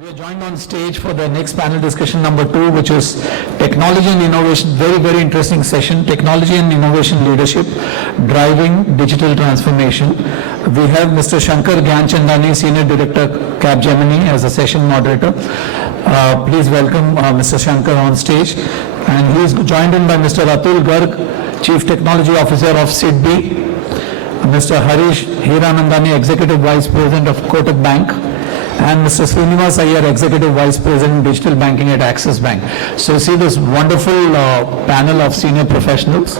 We are joined on stage for the next panel discussion number 2, which is technology and innovation. Very, very interesting session. Technology and innovation leadership, driving digital transformation. We have Mr. Shankar Gyanchandani, Senior Director, Capgemini, as a session moderator. Please welcome Mr. Shankar on stage. And he is joined in by Mr. Atul Garg, Chief Technology Officer of SIDBI, Mr. Harish Hiranandani, Executive Vice President of Kotak Bank, and Mr. Srinivas Iyer, Executive Vice President, Digital Banking at Axis Bank. So you see this wonderful panel of senior professionals,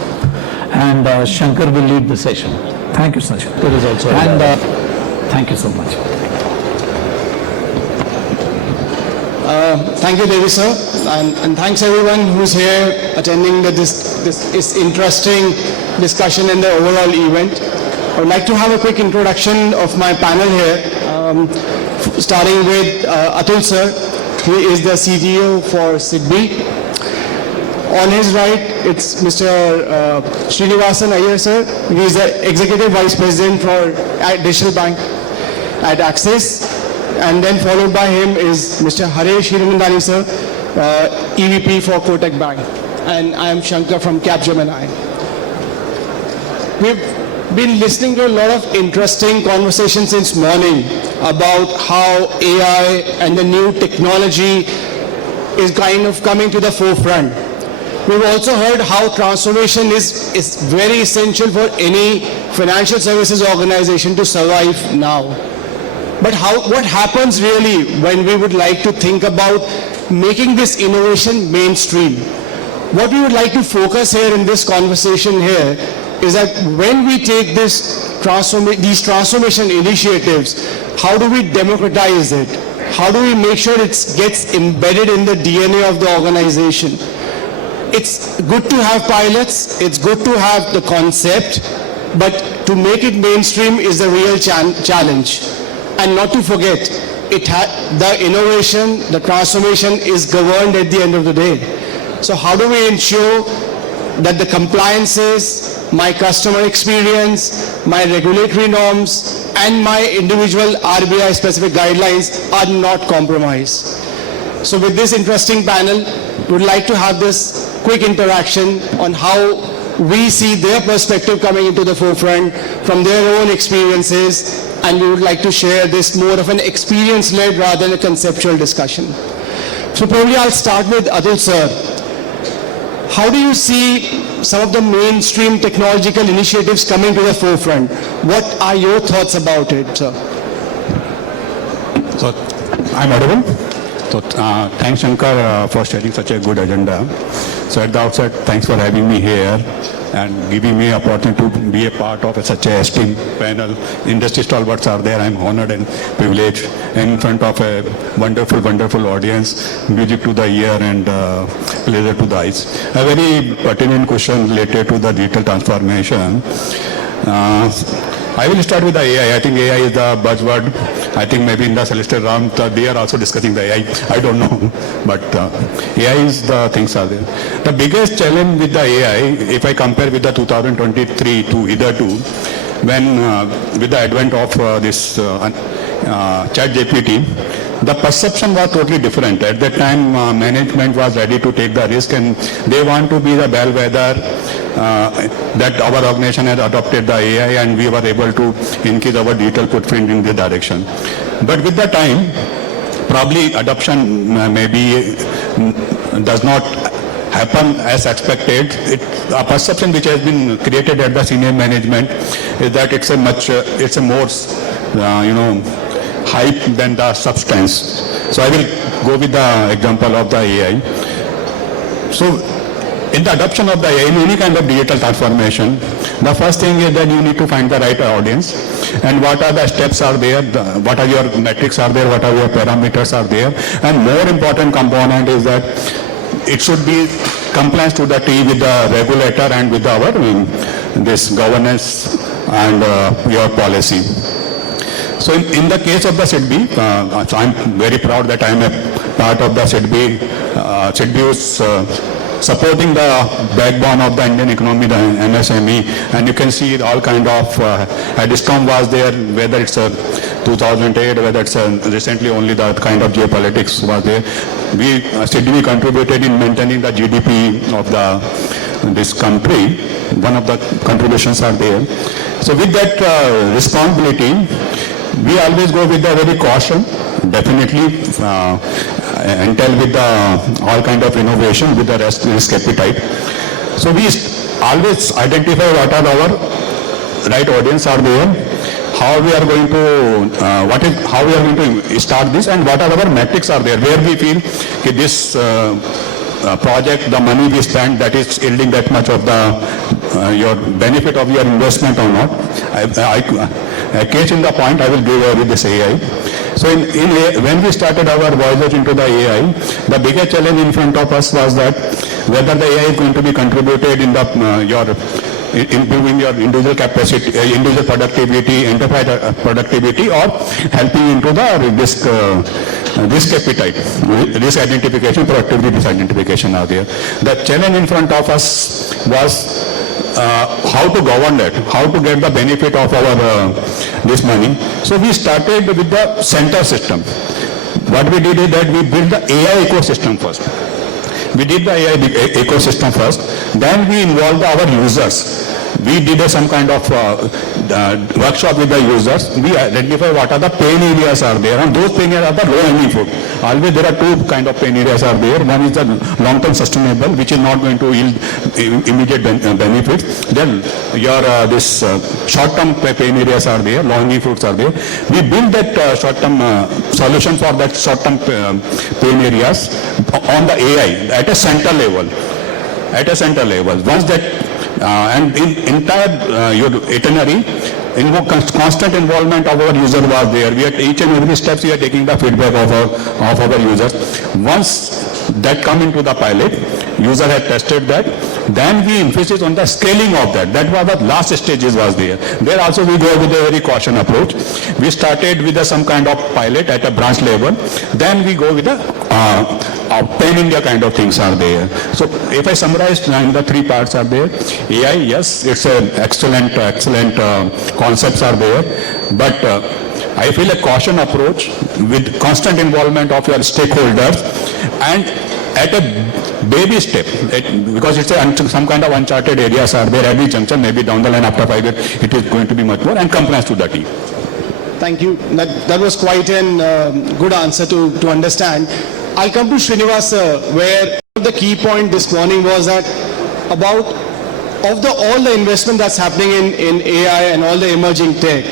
and Shankar will lead the session. Thank you, Shankar. There is also thank you so much. Thank you, Devi sir, and thanks everyone who's here attending this interesting discussion in the overall event. I would like to have a quick introduction of my panel here. Starting with Atul sir, he is the CTO for SIDBI. On his right, it's Mr. Srinivasan Iyer sir. He is the Executive Vice President for Digital Bank at Axis. And then followed by him is Mr. Harish Hiranandani sir, EVP for Kotak Bank. And I am Shankar from Capgemini. We've been listening to a lot of interesting conversations since morning about how AI and the new technology is kind of coming to the forefront. We've also heard how transformation is very essential for any financial services organization to survive now. But what happens really when we would like to think about making this innovation mainstream? What we would like to focus here in this conversation here is that when we take these transformation initiatives, how do we democratize it? How do we make sure it gets embedded in the DNA of the organization? It's good to have pilots, it's good to have the concept, but to make it mainstream is the real challenge. And not to forget, the innovation, the transformation is governed at the end of the day. So how do we ensure that the compliances, my customer experience, my regulatory norms, and my individual RBI specific guidelines are not compromised? So with this interesting panel, we would like to have this quick interaction on how we see their perspective coming into the forefront from their own experiences, and we would like to share this more of an experience-led rather than a conceptual discussion. So probably I'll start with Atul sir. How do you see some of the mainstream technological initiatives coming to the forefront? What are your thoughts about it, sir? So, I'm audible. So, thanks Shankar for sharing such a good agenda. So at the outset, thanks for having me here and giving me an opportunity to be a part of such a esteemed panel. Industry stalwarts are there. I'm honored and privileged in front of a wonderful, wonderful audience. Music to the ear and pleasure to the eyes. A very pertinent question related to the digital transformation. I will start with the AI. I think AI is the buzzword. I think maybe in the celestial realm, they are also discussing the AI. I don't know. But AI is the things are there. The biggest challenge with the AI, if I compare with the 2023 to either two, when with the advent of this ChatGPT, the perception was totally different. At that time, management was ready to take the risk and they want to be the bellwether that our organization had adopted the AI and we were able to increase our digital footprint in this direction. But with the time, probably adoption maybe does not happen as expected. A perception which has been created at the senior management is that it's a more, hype than the substance. So I will go with the example of the AI. So in the adoption of the AI, in any kind of digital transformation, the first thing is that you need to find the right audience and what are the steps are there, what are your metrics are there, what are your parameters are there. And more important component is that it should be compliance to the T with the regulator and with our this governance and your policy. So in the case of the SIDBI, so I'm very proud that I'm a part of the SIDBI. SIDBI is supporting the backbone of the Indian economy, the MSME, and you can see all kind of, Discom was there, whether it's 2008, whether it's recently only the kind of geopolitics was there. We contributed in maintaining the GDP of this country. One of the contributions are there. So with that responsibility, we always go with the very caution, definitely entail with the all kind of innovation with the risk appetite. So we always identify what are our right audience are there, how we are going to how we are going to start this, and what are our metrics are there, where we feel that this project, the money we spend, that is yielding that much of the your benefit of your investment or not. I catch in the point I will give with this AI. So when we started our voyage into the AI, the biggest challenge in front of us was that whether the AI is going to be contributed in the improving your individual capacity, individual productivity, enterprise productivity, or helping into the risk appetite, risk identification, productivity disidentification are there. The challenge in front of us was how to govern that, how to get the benefit of our this money. So we started with the center system. What we did is that we built the AI ecosystem first. We did the AI ecosystem first, then we involved our users. We did some kind of workshop with the users. We identify what are the pain areas are there, and those pain areas are the low-hanging fruit. Always there are two kind of pain areas are there. One is the long-term sustainable, which is not going to yield immediate benefits. Then your this short-term pain areas are there, low-hanging fruits are there. We build that short-term solution for that short-term pain areas on the AI at a center level. At a center level. Once that and in entire your itinerary, constant involvement of our user was there. We at each and every steps we are taking the feedback of our users. Once that come into the pilot, user had tested that, then we emphasis on the scaling of that. That was the last stages was there. There also we go with a very caution approach. We started with some kind of pilot at a branch level. Then we go with a pan-India kind of things are there. So if I summarize, the three parts are there. AI, yes, it's an excellent concepts are there. But I feel a caution approach with constant involvement of your stakeholders and at a baby step, because it's some kind of uncharted areas are there. Every junction, maybe down the line after 5 years, it is going to be much more, and compliance to the team. Thank you. That was quite a good answer to understand. I'll come to Srinivas, where the key point this morning was that about all the investment that's happening in AI and all the emerging tech,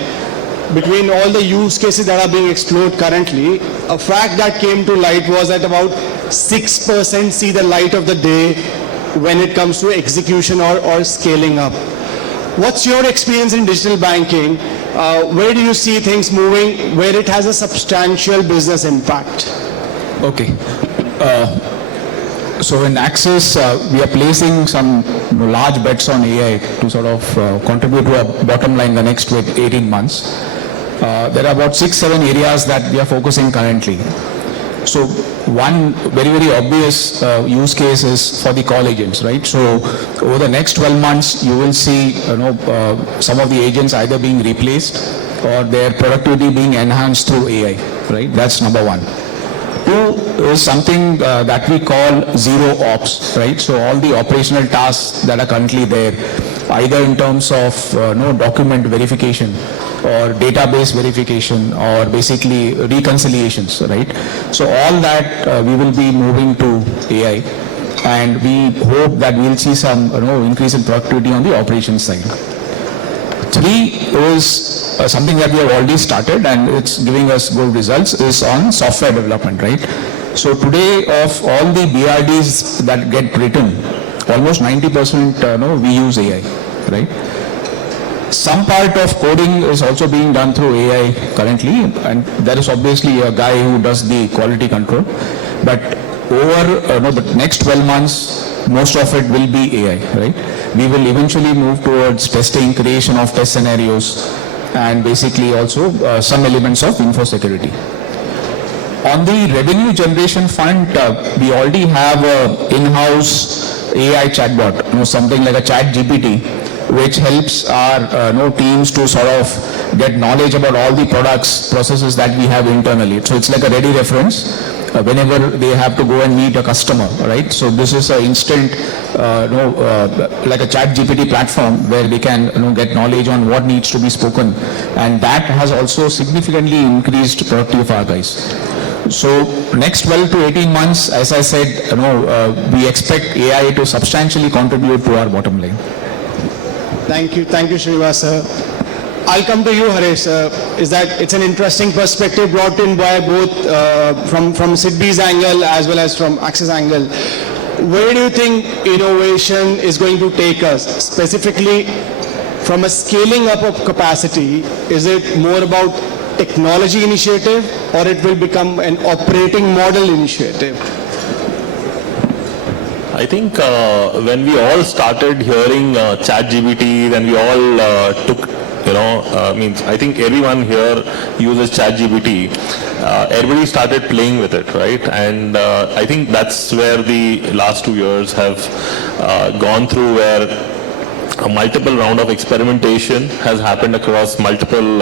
between all the use cases that are being explored currently, a fact that came to light was that about 6% see the light of the day when it comes to execution or scaling up. What's your experience in digital banking? Where do you see things moving, where it has a substantial business impact? Okay. So in Axis, we are placing some large bets on AI to sort of contribute to a bottom line the next 18 months. There are about 6-7 areas that we are focusing currently. So one very, very obvious use case is for the call agents, right? So over the next 12 months, you will see some of the agents either being replaced or their productivity being enhanced through AI, right? That's number one. Two is something that we call zero ops, right? So all the operational tasks that are currently there, either in terms of document verification or database verification or basically reconciliations, right? So all that we will be moving to AI, and we hope that we'll see some increase in productivity on the operations side. Three is something that we have already started and it's giving us good results, is on software development, right? So today of all the BRDs that get written, almost 90% we use AI, right? Some part of coding is also being done through AI currently, and there is obviously a guy who does the quality control. But over the next 12 months, most of it will be AI, right? We will eventually move towards testing, creation of test scenarios, and basically also some elements of info security. On the revenue generation front, we already have an in-house AI chatbot, something like a chat GPT, which helps our teams to sort of get knowledge about all the products, processes that we have internally. So it's like a ready reference whenever they have to go and meet a customer, right? So this is an instant, like a chat GPT platform where they can get knowledge on what needs to be spoken, and that has also significantly increased productivity of our guys. So next 12 to 18 months, as I said, we expect AI to substantially contribute to our bottom line. Thank you, Srinivas sir. I'll come to you, Haresh sir. Is that it's an interesting perspective brought in by both from SIDBI's angle as well as from Axis angle. Where do you think innovation is going to take us? Specifically, from a scaling up of capacity, is it more about technology initiative or it will become an operating model initiative? I think when we all started hearing ChatGPT, then we all took, I think everyone here uses ChatGPT. Everybody started playing with it, right? And I think that's where the last 2 years have gone through, where a multiple round of experimentation has happened across multiple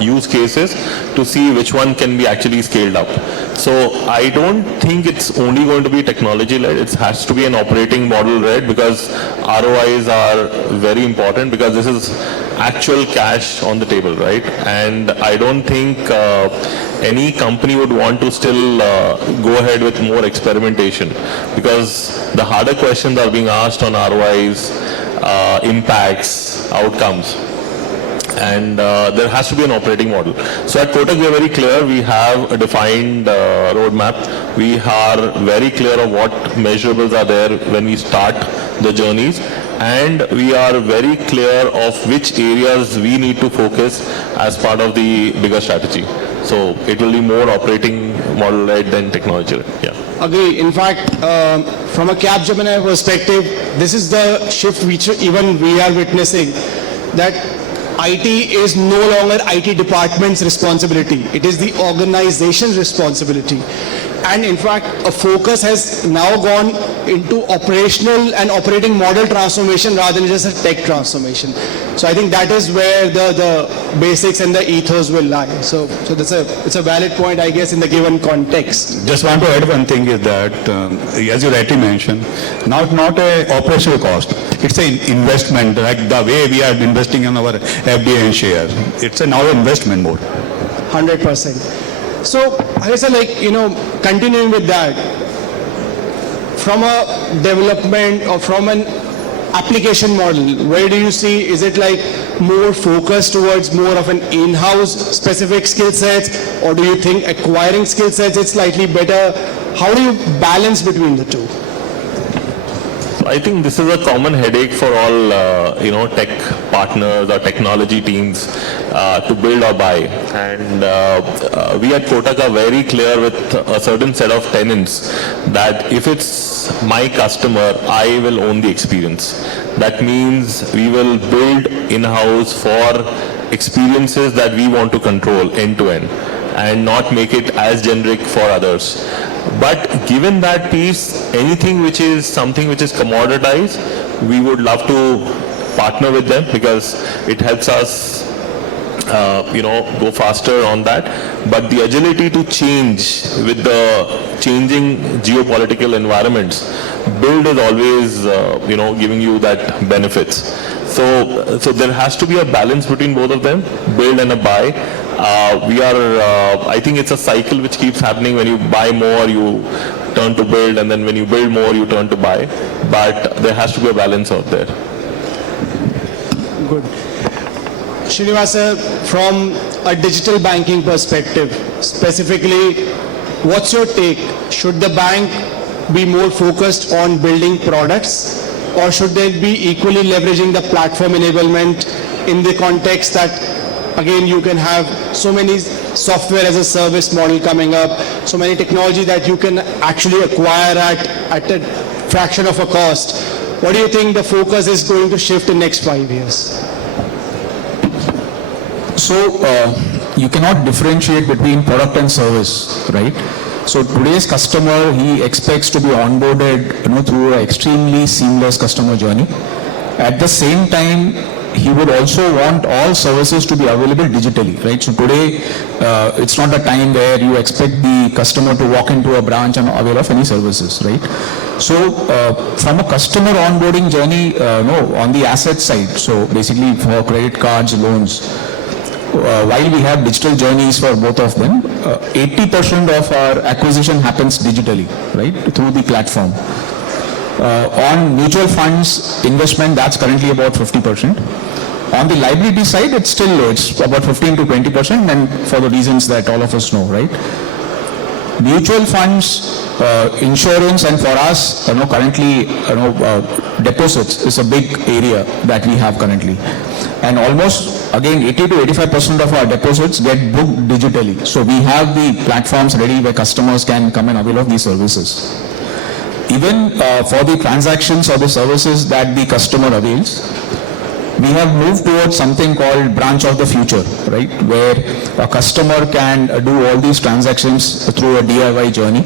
use cases to see which one can be actually scaled up. So I don't think it's only going to be technology led. It has to be an operating model led, because ROIs are very important, because this is actual cash on the table, right? And I don't think any company would want to still go ahead with more experimentation, because the harder questions are being asked on ROIs, impacts, outcomes, and there has to be an operating model. So at Kotak we are very clear, we have a defined roadmap. We are very clear of what measurables are there when we start the journeys, and we are very clear of which areas we need to focus as part of the bigger strategy. So it will be more operating model led than technology led. Yeah. Agree. In fact, from a Capgemini perspective, this is the shift which even we are witnessing, that IT is no longer IT department's responsibility. It is the organization's responsibility. And in fact, a focus has now gone into operational and operating model transformation rather than just a tech transformation. So I think that is where the basics and the ethos will lie. So it's a valid point, I guess, in the given context. Just want to add one thing is that, as you rightly mentioned, now it's not a operational cost. It's an investment, like the way we are investing in our FDI and share. It's a now investment mode. 100%. So, Harisa, continuing with that, from a development or from an application model, where do you see, is it like more focused towards more of an in-house specific skill sets, or do you think acquiring skill sets is slightly better? How do you balance between the two? I think this is a common headache for all, tech partners or technology teams to build or buy. And we at Kotak are very clear with a certain set of tenets that if it's my customer, I will own the experience. That means we will build in-house for experiences that we want to control end to end, and not make it as generic for others. But given that piece, anything which is something which is commoditized, we would love to partner with them, because it helps us go faster on that. But the agility to change with the changing geopolitical environments, build is always giving you that benefits. So there has to be a balance between both of them, build and a buy. I think it's a cycle which keeps happening. When you buy more, you turn to build, and then when you build more, you turn to buy. But there has to be a balance out there. Good. Srinivasa, from a digital banking perspective, specifically, what's your take? Should the bank be more focused on building products, or should they be equally leveraging the platform enablement in the context that, again, you can have so many software as a service model coming up, so many technology that you can actually acquire at a fraction of a cost? What do you think the focus is going to shift in next 5 years? So you cannot differentiate between product and service, right? So today's customer, he expects to be onboarded through an extremely seamless customer journey. At the same time, he would also want all services to be available digitally, right? So today, it's not a time where you expect the customer to walk into a branch and avail of any services, right? So from a customer onboarding journey, no, on the asset side, so basically for credit cards, loans, while we have digital journeys for both of them, 80% of our acquisition happens digitally, right, through the platform. On mutual funds investment, that's currently about 50%. On the liability side, it's still low. It's about 15 to 20%, and for the reasons that all of us know, right? Mutual funds, insurance, and for us, currently, deposits is a big area that we have currently. And almost, again, 80 to 85% of our deposits get booked digitally. So we have the platforms ready where customers can come and avail of these services. Even for the transactions or the services that the customer avails, we have moved towards something called branch of the future, right? Where a customer can do all these transactions through a DIY journey.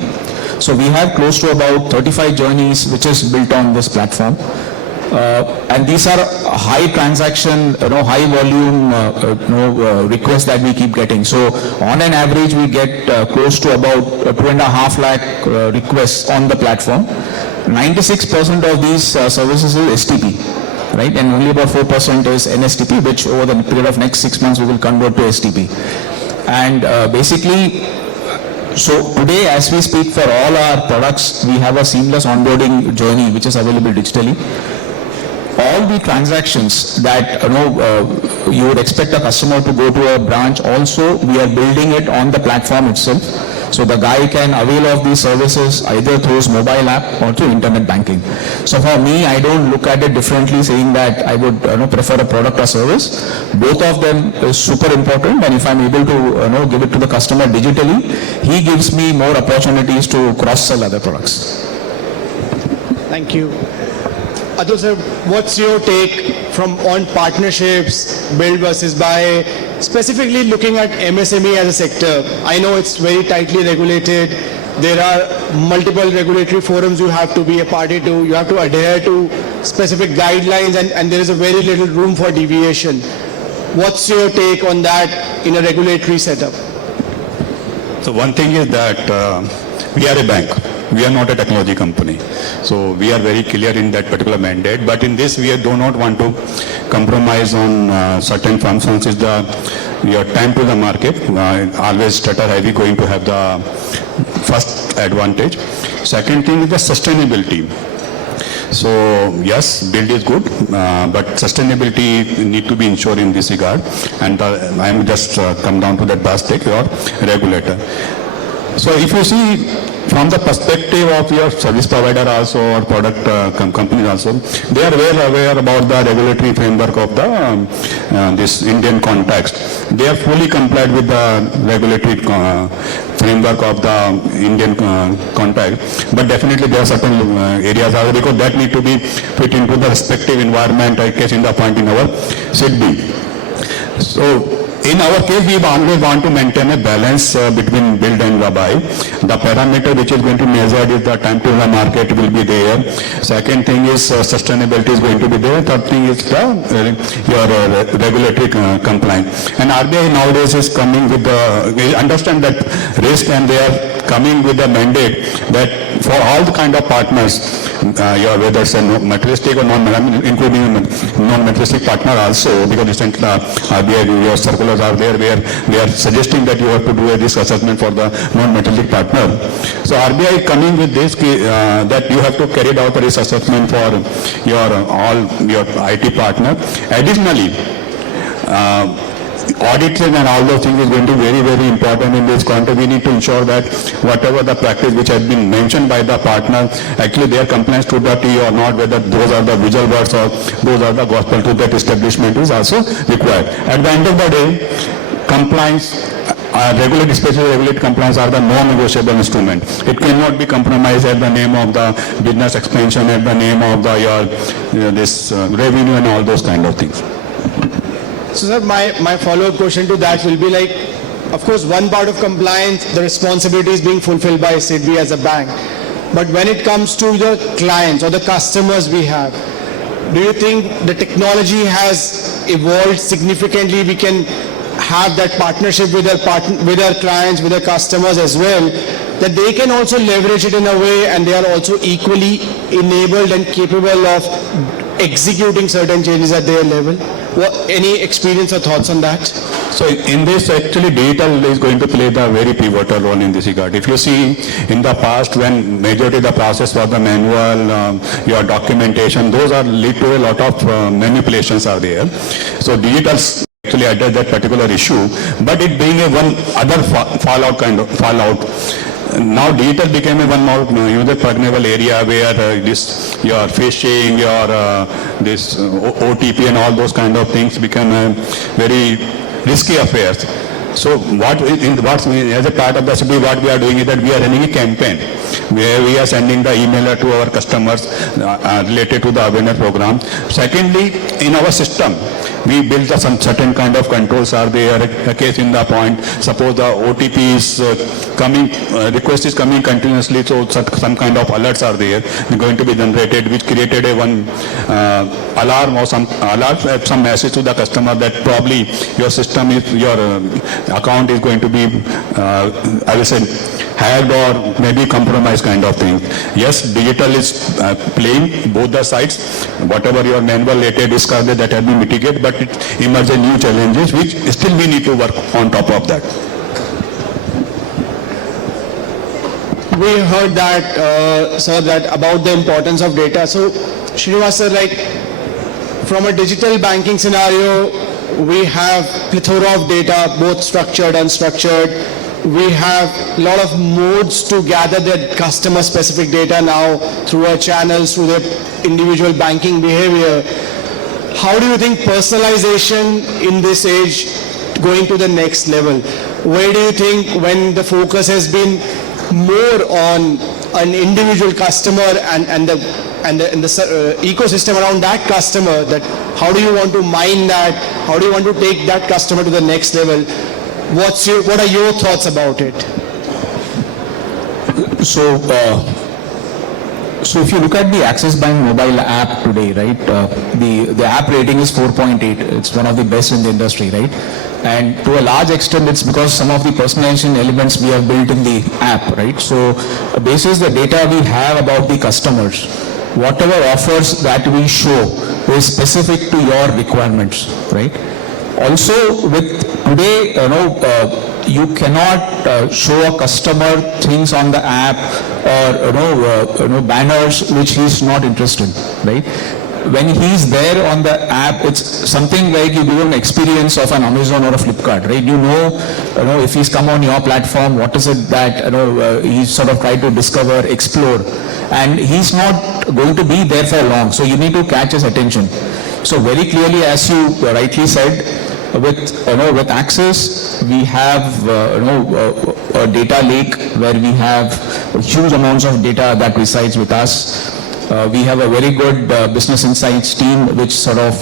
So we have close to about 35 journeys which is built on this platform. And these are high transaction, high volume requests that we keep getting. So on an average, we get close to about 2.5 lakh requests on the platform. 96% of these services is STP. Right, and only about 4% is NSTP, which over the period of next 6 months we will convert to STP. And basically, so today as we speak, for all our products, we have a seamless onboarding journey which is available digitally. All the transactions that you would expect a customer to go to a branch, also we are building it on the platform itself. So the guy can avail of these services either through his mobile app or through internet banking. So for me, I don't look at it differently, saying that I would prefer a product or service. Both of them is super important, and if I'm able to give it to the customer digitally, he gives me more opportunities to cross-sell other products. Thank you. Atul sir, what's your take on partnerships, build versus buy, specifically looking at MSME as a sector? I know it's very tightly regulated. There are multiple regulatory forums you have to be a party to. You have to adhere to specific guidelines, and there is a very little room for deviation. What's your take on that in a regulatory setup? So one thing is that we are a bank. We are not a technology company. So we are very clear in that particular mandate. But in this, we do not want to compromise on certain functions. Is your time to the market. Always Tata Heavy going to have the first advantage. Second thing is the sustainability. So yes, build is good, but sustainability need to be ensured in this regard. And I am just come down to that basket or regulator. So if you see from the perspective of your service provider also or product companies also, they are well aware about the regulatory framework of the this Indian context. They are fully complied with the regulatory framework of the Indian context. But definitely there are certain areas also because that need to be fit into the respective environment. I guess in the point in our SIDBI. So in our case, we always want to maintain a balance between build and buy. The parameter which is going to measure is the time to the market will be there. Second thing is sustainability is going to be there. Third thing is your regulatory compliance. And RBI nowadays is coming with we understand that risk, and they are coming with a mandate that for all the kind of partners, whether it's a materialistic or including non-materialistic partner also, because recently RBI your circulars are there where they are suggesting that you have to do a risk assessment for the non-materialistic partner. So RBI coming with this that you have to carry out a risk assessment for all your IT partner. Additionally, auditing and all those things is going to be very, very important in this context. We need to ensure that whatever the practice which has been mentioned by the partner, actually their compliance to the T or not, whether those are the visual words or those are the gospel to that establishment is also required. At the end of the day, compliance, regulated, especially regulated compliance are the non-negotiable instrument. It cannot be compromised at the name of the business expansion, at the name of the this revenue and all those kind of things. So sir, my follow-up question to that will be like, of course, one part of compliance, the responsibility is being fulfilled by SIDBI as a bank. But when it comes to the clients or the customers we have, do you think the technology has evolved significantly? We can have that partnership with with our clients, with our customers as well, that they can also leverage it in a way and they are also equally enabled and capable of executing certain changes at their level. Any experience or thoughts on that? So in this, actually, digital is going to play the very pivotal role in this regard. If you see in the past, when majority of the process was the manual, your documentation, those are lead to a lot of manipulations are there. So digital actually address that particular issue, but it being a one other fallout. Now digital became a one more user permeable area where your phishing, your this OTP and all those kind of things become a very risky affairs. So as a part of the SB, what we are doing is that we are running a campaign where we are sending the emailer to our customers related to the awareness program. Secondly, in our system, we build some certain kind of controls are there. A case in the point, suppose the OTP is coming, request is coming continuously, so some kind of alerts are there going to be generated, which created a one alarm or some message to the customer that probably your system is, your account is going to be, I will say, hacked or maybe compromised kind of thing. Yes, digital is playing both the sides. Whatever your manual related risk are there, that has been mitigated, but it emerges new challenges which still we need to work on top of that. We heard that, sir, that about the importance of data. So, Srinivas sir, like from a digital banking scenario, we have plethora of data, both structured and unstructured. We have a lot of modes to gather the customer-specific data now through our channels, through their individual banking behavior. How do you think personalization in this age going to the next level? Where do you think when the focus has been more on an individual customer and the ecosystem around that customer, that how do you want to mine that? How do you want to take that customer to the next level? What are your thoughts about it? So if you look at the Axis Bank mobile app today, right, the app rating is 4.8. It's one of the best in the industry, right? And to a large extent, it's because some of the personalization elements we have built in the app, right? So basis the data we have about the customers, whatever offers that we show is specific to your requirements, right? Also, with today, you cannot show a customer things on the app or banners which he's not interested, right? When he's there on the app, it's something like you give him experience of an Amazon or a Flipkart, right? You know, if he's come on your platform, what is it that he's sort of try to discover, explore, and he's not going to be there for long. So you need to catch his attention. So very clearly, as you rightly said, with Axis, we have a data lake where we have huge amounts of data that resides with us. We have a very good business insights team which sort of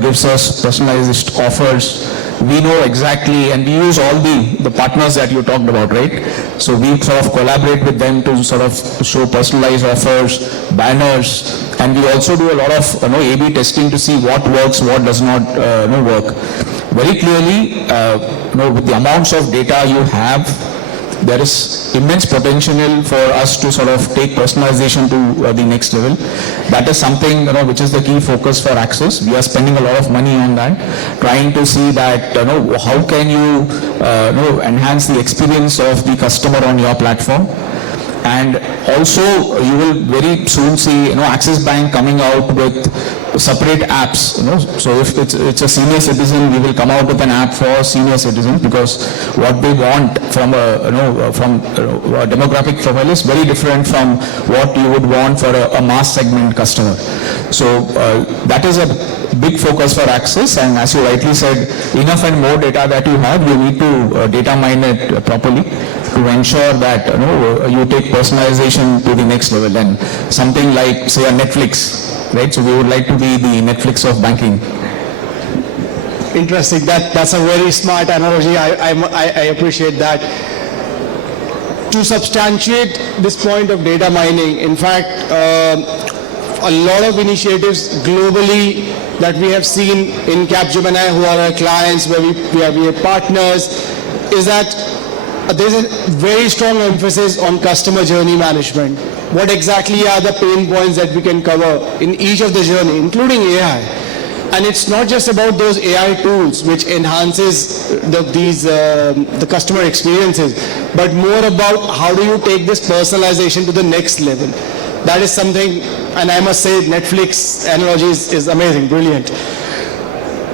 gives us personalized offers. We know exactly, and we use all the partners that you talked about, right? So we sort of collaborate with them to sort of show personalized offers, banners, and we also do a lot of A/B testing to see what works, what does not work. Very clearly, with the amounts of data you have, there is immense potential for us to sort of take personalization to the next level. That is something which is the key focus for Axis. We are spending a lot of money on that, trying to see that how can you enhance the experience of the customer on your platform. And also, you will very soon see Axis Bank coming out with separate apps. So if it's a senior citizen, we will come out with an app for senior citizens, because what they want from a demographic profile is very different from what you would want for a mass segment customer. So that is a big focus for Axis, and as you rightly said, enough and more data that you have, you need to data mine it properly to ensure that you take personalization to the next level. And something like, say, a Netflix, right? So we would like to be the Netflix of banking. Interesting. That's a very smart analogy. I appreciate that. To substantiate this point of data mining, in fact, a lot of initiatives globally that we have seen in Capgemini, who are our clients, where we are partners, is that there's a very strong emphasis on customer journey management. What exactly are the pain points that we can cover in each of the journey, including AI? And it's not just about those AI tools which enhances the customer experiences, but more about how do you take this personalization to the next level. That is something, and I must say Netflix analogy is amazing, brilliant.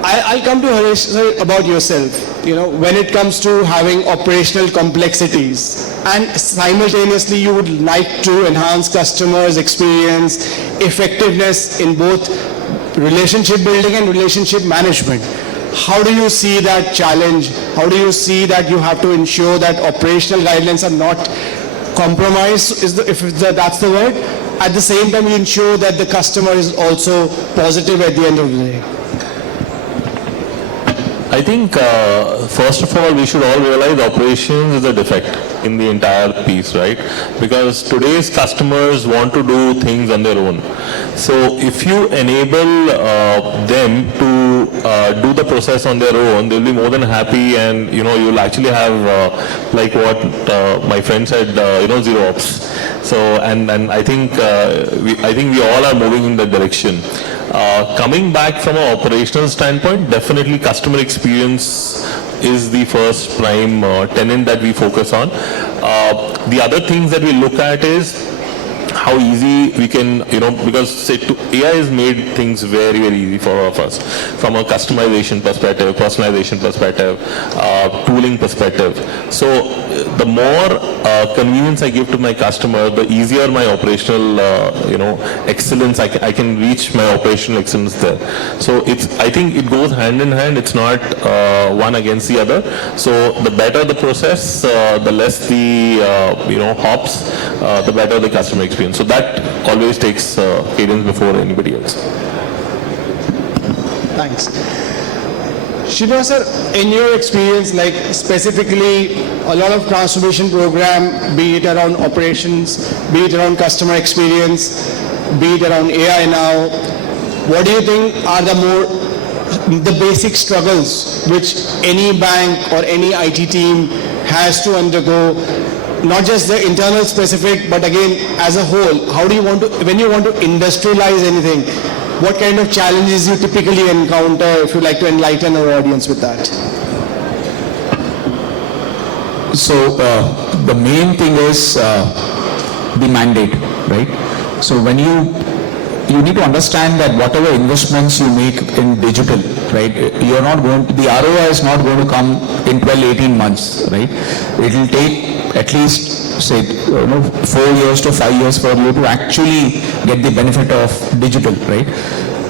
I'll come to Harish sir, about yourself. You know, when it comes to having operational complexities and simultaneously you would like to enhance customers' experience, effectiveness in both relationship building and relationship management. How do you see that challenge? How do you see that you have to ensure that operational guidelines are not compromised, that's the word? At the same time, you ensure that the customer is also positive at the end of the day. I think, first of all, we should all realize operations is a defect in the entire piece, right? Because today's customers want to do things on their own. So if you enable them to do the process on their own, they'll be more than happy, and you'll actually have like what my friend said, zero ops. So and I think we all are moving in that direction. Coming back from an operational standpoint, definitely customer experience is the first prime tenet that we focus on. The other things that we look at is how easy we can, because AI has made things very, very easy for all of us from a customization perspective, personalization perspective, tooling perspective. So the more convenience I give to my customer, the easier my operational, excellence, I can reach my operational excellence there. So I think it goes hand in hand. It's not one against the other. So the better the process, the less the, hops, the better the customer experience. So that always takes cadence before anybody else. Thanks. Srinivas sir, in your experience, like specifically a lot of transformation program, be it around operations, be it around customer experience, be it around AI now, what do you think are the basic struggles which any bank or any IT team has to undergo? Not just the internal specific, but again, as a whole, how do you want to, when you want to industrialize anything, what kind of challenges you typically encounter, if you'd like to enlighten our audience with that? So the main thing is the mandate, right? So when you need to understand that whatever investments you make in digital, right, you're not going to, the ROI is not going to come in 12-18 months, right? It will take at least, say, 4 years to 5 years for you to actually get the benefit of digital, right?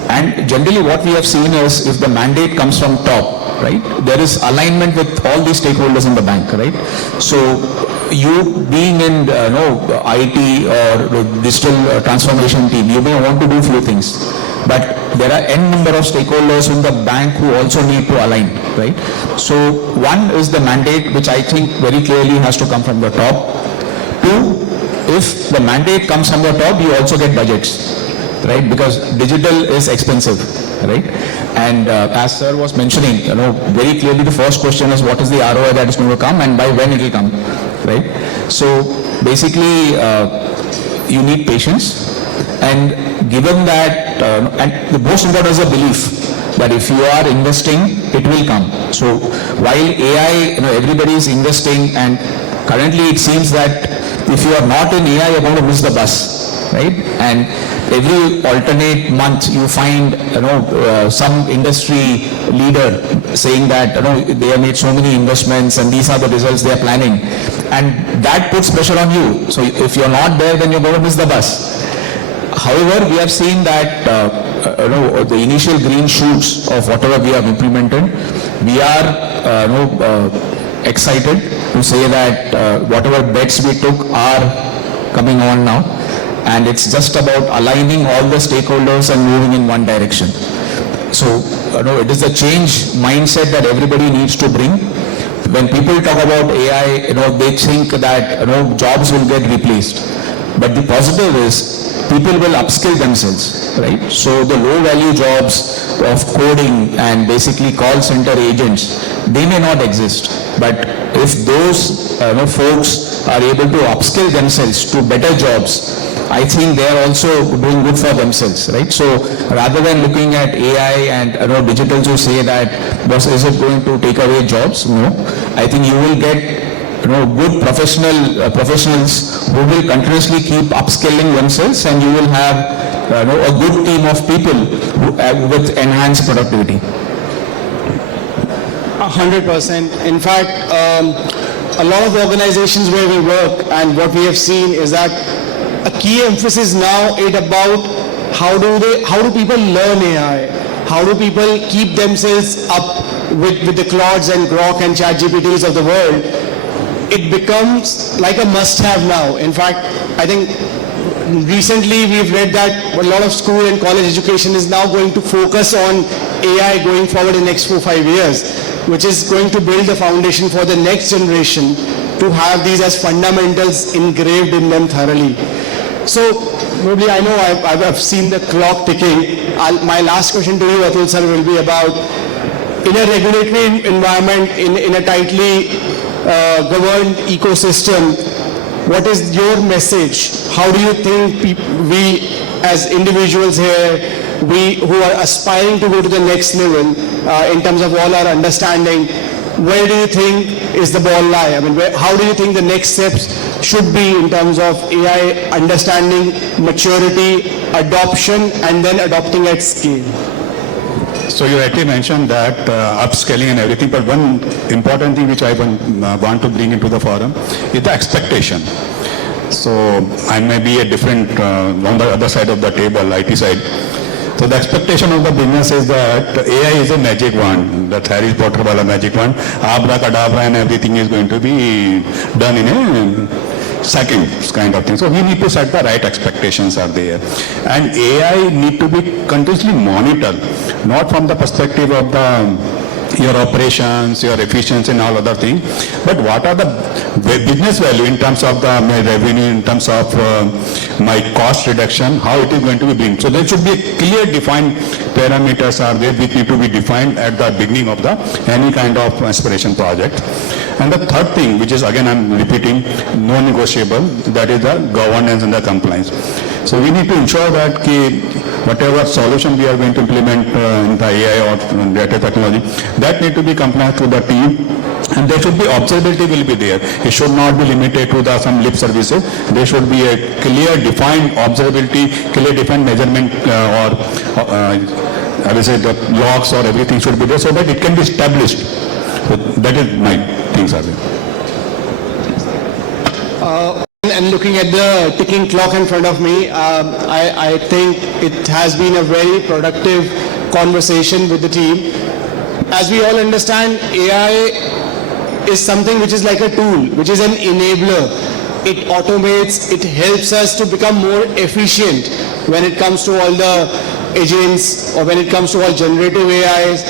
And generally what we have seen is if the mandate comes from top, right, there is alignment with all the stakeholders in the bank, right? So you being in IT or digital transformation team, you may want to do few things, but there are n number of stakeholders in the bank who also need to align, right? So one is the mandate, which I think very clearly has to come from the top. Two, if the mandate comes from the top, you also get budgets, right? Because digital is expensive, right? And as sir was mentioning, very clearly the first question is what is the ROI that is going to come and by when it will come, right? So basically you need patience, and given that, and the most important is a belief that if you are investing, it will come. So while AI, everybody is investing, and currently it seems that if you are not in AI, you're going to miss the bus, right? And every alternate month you find some industry leader saying that they have made so many investments and these are the results they are planning, and that puts pressure on you. So if you're not there, then you're going to miss the bus. However, we have seen that the initial green shoots of whatever we have implemented, we are excited to say that whatever bets we took are coming on now, and it's just about aligning all the stakeholders and moving in one direction. So it is the change mindset that everybody needs to bring. When people talk about AI, they think that jobs will get replaced, but the positive is people will upskill themselves, right? So the low value jobs of coding and basically call center agents, they may not exist. But if those folks are able to upskill themselves to better jobs, I think they are also doing good for themselves, right? So rather than looking at AI and digital to say that, boss, is it going to take away jobs? No. I think you will get good professionals who will continuously keep upskilling themselves, and you will have a good team of people with enhanced productivity. 100%. In fact, a lot of organizations where we work and what we have seen is that a key emphasis now is about how do people learn AI? How do people keep themselves up with the Claudes and Grok and ChatGPTs of the world? It becomes like a must-have now. In fact, I think recently we've read that a lot of school and college education is now going to focus on AI going forward in the next 4-5 years, which is going to build the foundation for the next generation to have these as fundamentals engraved in them thoroughly. So, probably I know I've seen the clock ticking. My last question to you, Atul sir, will be about, in a regulatory environment, in a tightly governed ecosystem, what is your message? How do you think we as individuals here, we who are aspiring to go to the next level in terms of all our understanding, where do you think is the ball lie? I mean, how do you think the next steps should be in terms of AI understanding, maturity, adoption, and then adopting at scale? So you rightly mentioned that upscaling and everything, but one important thing which I want to bring into the forum is the expectation. So I may be a different, on the other side of the table, IT side. So the expectation of the business is that AI is a magic wand, that Harry Potter wala magic wand, abracadabra and everything is going to be done in a second kind of thing. So we need to set the right expectations are there. And AI need to be continuously monitored, not from the perspective of your operations, your efficiency and all other things, but what are the business value in terms of my revenue, in terms of my cost reduction, how it is going to be being. So there should be a clear defined parameters are there which need to be defined at the beginning of any kind of aspiration project. And the third thing, which is again I'm repeating, non-negotiable, that is the governance and the compliance. So we need to ensure that whatever solution we are going to implement in the AI or data technology, that need to be compliant to the team, and there should be observability will be there. It should not be limited to some lip services. There should be a clear defined observability, clear defined measurement I will say the logs or everything should be there so that it can be established. So that is my things are there. And looking at the ticking clock in front of me, I think it has been a very productive conversation with the team. As we all understand, AI is something which is like a tool, which is an enabler. It automates, it helps us to become more efficient when it comes to all the agents or when it comes to all generative AIs.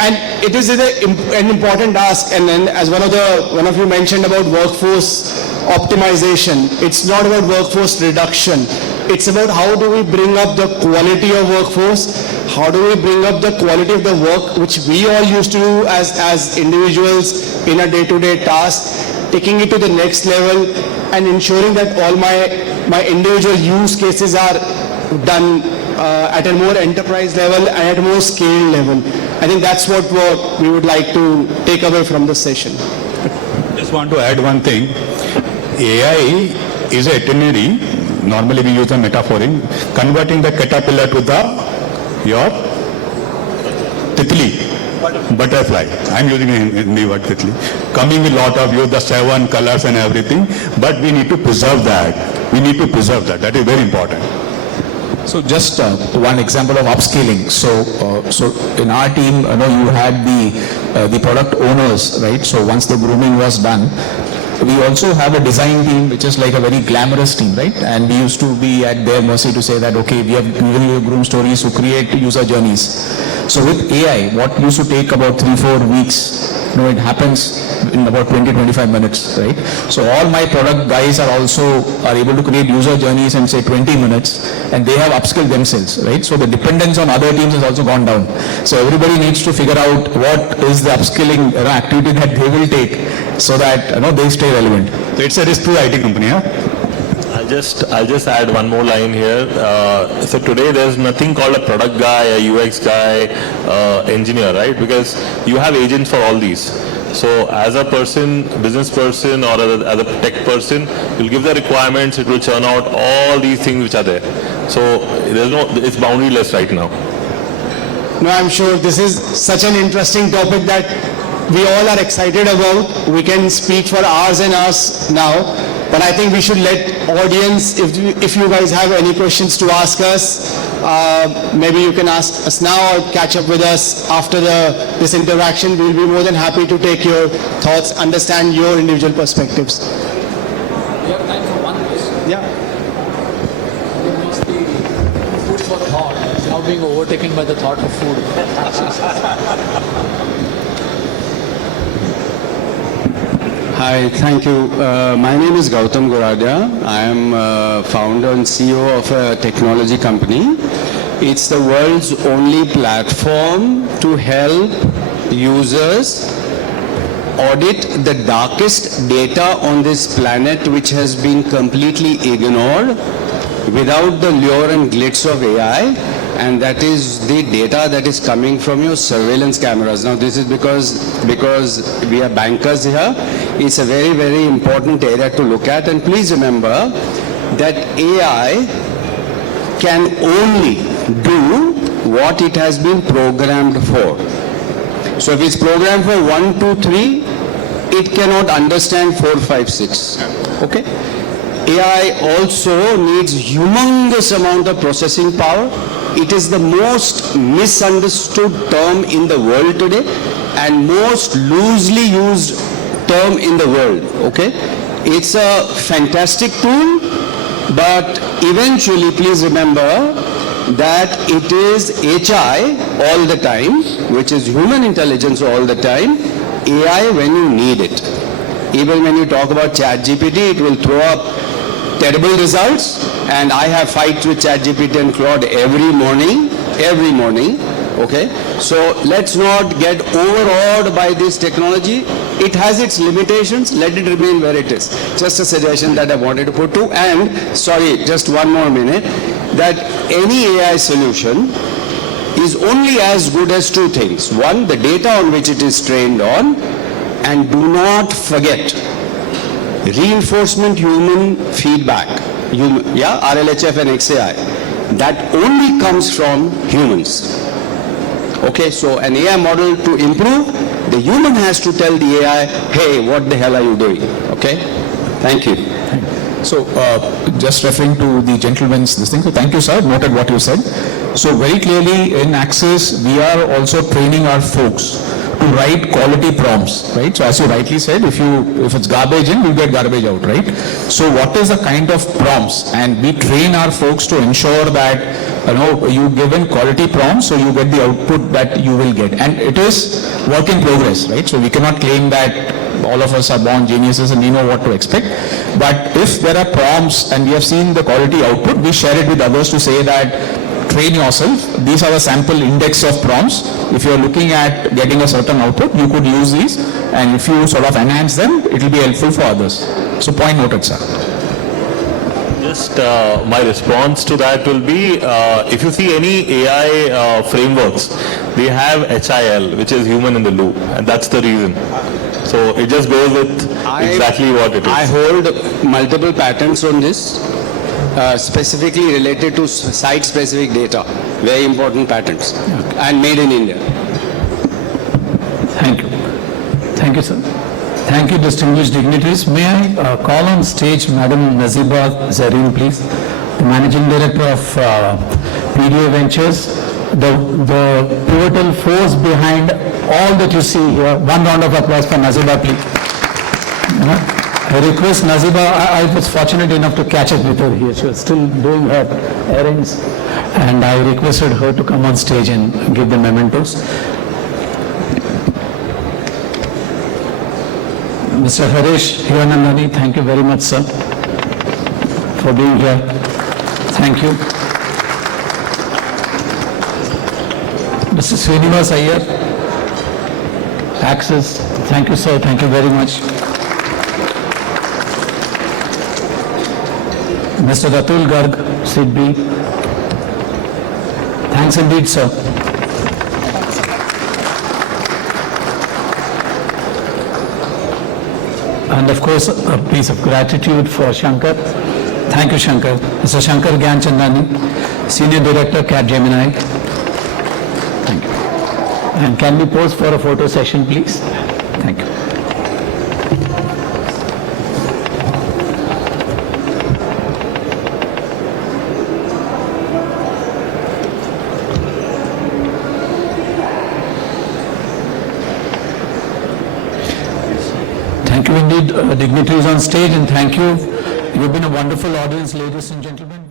And it is an important ask, and then as one of you mentioned about workforce optimization, it's not about workforce reduction. It's about how do we bring up the quality of workforce, how do we bring up the quality of the work which we all used to do as individuals in a day-to-day task, taking it to the next level and ensuring that all my individual use cases are done at a more enterprise level and at a more scale level. I think that's what we would like to take away from this session. Just want to add one thing. AI is a itinerary. Normally we use a metaphor in converting the caterpillar to your titli, butterfly. I'm using in the word titli. Coming with lot of the 7 colors and everything, but we need to preserve that. We need to preserve that. That is very important. So just one example of upscaling. So in our team, you had the product owners, right? So once the grooming was done, we also have a design team, which is like a very glamorous team, right? And we used to be at their mercy to say that, okay, we have given you groom stories to create user journeys. So with AI, what used to take about 3-4 weeks it happens in about 20-25 minutes, right? So all my product guys are able to create user journeys in say 20 minutes, and they have upskilled themselves, right? So the dependence on other teams has also gone down. So everybody needs to figure out what is the upskilling activity that they will take so that they stay relevant. It's a risk to IT company, huh? I'll just add one more line here. So today there's nothing called a product guy, a UX guy, engineer, right? Because you have agents for all these. So as a person, business person, or as a tech person, you'll give the requirements, it will churn out all these things which are there. So it's boundaryless right now. No, I'm sure this is such an interesting topic that we all are excited about. We can speak for hours and hours now, but I think we should let audience, if you guys have any questions to ask us, maybe you can ask us now or catch up with us after this interaction. We'll be more than happy to take your thoughts, understand your individual perspectives. We have time for one question. Yeah. Food for thought is now being overtaken by the thought of food. Hi, thank you. My name is Gautam Goradia. I am founder and CEO of a technology company. It's the world's only platform to help users audit the darkest data on this planet, which has been completely ignored without the lure and glitz of AI, and that is the data that is coming from your surveillance cameras. Now this is because we are bankers here. It's a very, very important area to look at, and please remember that AI can only do what it has been programmed for. So if it's programmed for 1, 2, 3, it cannot understand 4, 5, 6. Okay? AI also needs humongous amount of processing power. It is the most misunderstood term in the world today and most loosely used term in the world. Okay? It's a fantastic tool, but eventually please remember that it is HI all the time, which is human intelligence all the time, AI when you need it. Even when you talk about ChatGPT, it will throw up terrible results, and I have fights with ChatGPT and Claude every morning, okay? So let's not get overawed by this technology. It has its limitations, let it remain where it is. Just a suggestion that I wanted to put to, and sorry, just one more minute, that any AI solution is only as good as two things. One, the data on which it is trained on, and do not forget, reinforcement human feedback, RLHF and XAI, that only comes from humans. Okay, so an AI model to improve, the human has to tell the AI, hey, what the hell are you doing? Okay, thank you. So, just referring to the gentleman's this thing, so thank you, sir, noted what you said. So very clearly in Axis, we are also training our folks to write quality prompts, right? So as you rightly said, if it's garbage in, you get garbage out, right? So what is the kind of prompts? And we train our folks to ensure that, you give in quality prompts, so you get the output that you will get. And it is work in progress, right? So we cannot claim that all of us are born geniuses and we know what to expect. But if there are prompts and we have seen the quality output, we share it with others to say that train yourself. These are the sample index of prompts. If you're looking at getting a certain output, you could use these, and if you sort of enhance them, it will be helpful for others. So point noted, sir. Just my response to that will be, if you see any AI frameworks, they have HIL, which is human in the loop, and that's the reason. So it just goes with exactly what it is. I hold multiple patents on this, specifically related to site-specific data, very important patents, and made in India. Thank you. Thank you, sir. Thank you, distinguished dignitaries. May I call on stage Madam Naziba Zareen, please, the Managing Director of PDA Ventures, the pivotal force behind all that you see here. One round of applause for Naziba, please. I request Naziba, I was fortunate enough to catch up with her here. She was still doing her errands, and I requested her to come on stage and give the mementos. Mr. Harish Hiranandani, thank you very much, sir, for being here. Thank you. Mr. Srinivas Iyer, Axis, thank you, sir, thank you very much. Mr. Atul Garg, Seat B. Thanks indeed, sir. And of course, a piece of gratitude for Shankar. Thank you, Shankar. Mr. Shankar Gyanchandani, Senior Director, Capgemini. Thank you. And can we pose for a photo session, please? Thank you. Thank you indeed, dignitaries on stage, and thank you. You've been a wonderful audience, ladies and gentlemen.